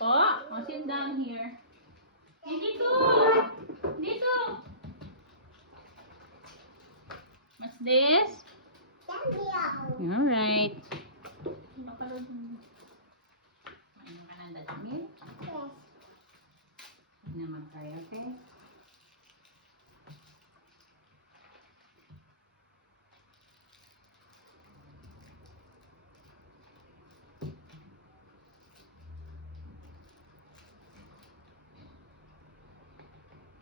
Oh, sit down here. Dito! Dito! What's this? Alright. Napanood mo. Ano ka ng dadamil? Yes. Huwag na mag-try, okay?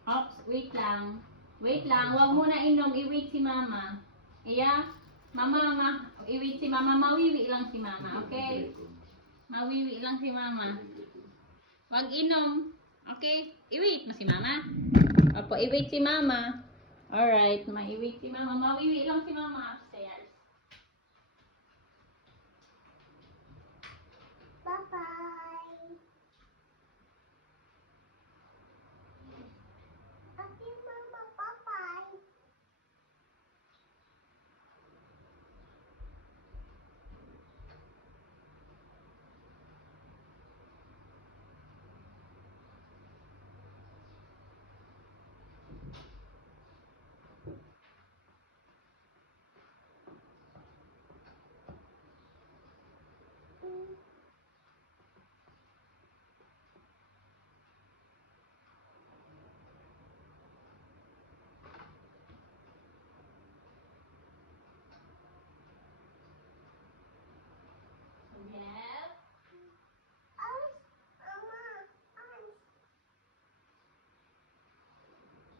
Ops, wait lang. Wait lang. Huwag mo na inom. I-wait si mama. Iya? Mama. I-wait si mama. Mawiwi lang si mama. Okay? Mawiwi lang si mama. Huwag inom. Okay? I-wait mo si mama. Opo, i-wait si mama. Alright. Ma-i-wait si mama. Mawiwi lang si mama upstairs. Bye-bye. Okay, Mama. Bye-bye. Yes. Mama.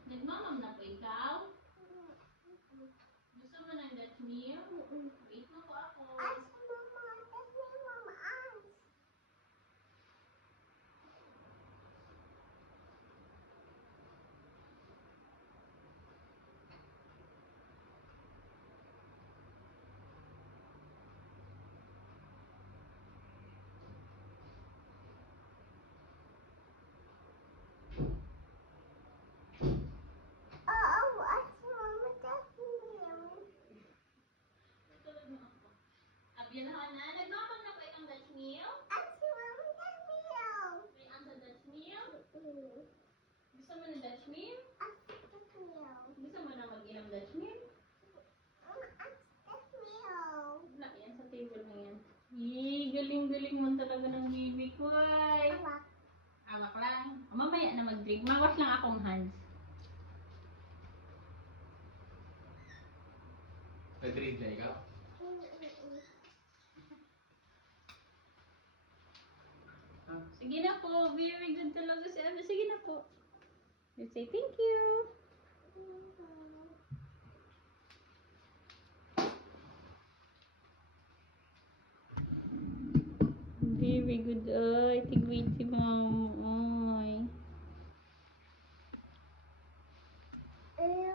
Nagmamam na po ikaw? Gusto mo ng that meal? Wait mo po ako. Ask Mama. That's my Mama. Ask. Oh, ask Mama. That's me. Tulog mo ako. Abilahan na. Nagmamam na po itong Dutch meal? Ask Mama. That's me. May ang sa Dutch meal? Gusto mo ng Dutch meal? Ask that's me. Gusto mo na mag-inom Dutch meal? Ask that's me. Wala, yan sa table na yan. Yee, galing-galing mo talaga ng baby ko ay. Awak. Awak lang. O, mamaya na mag-drink. Mawas lang akong hands. Nag-drink na ikaw? Sige na po. Very good talaga si Ano. Sige na po. You say thank you. Very good. Ay, tigwid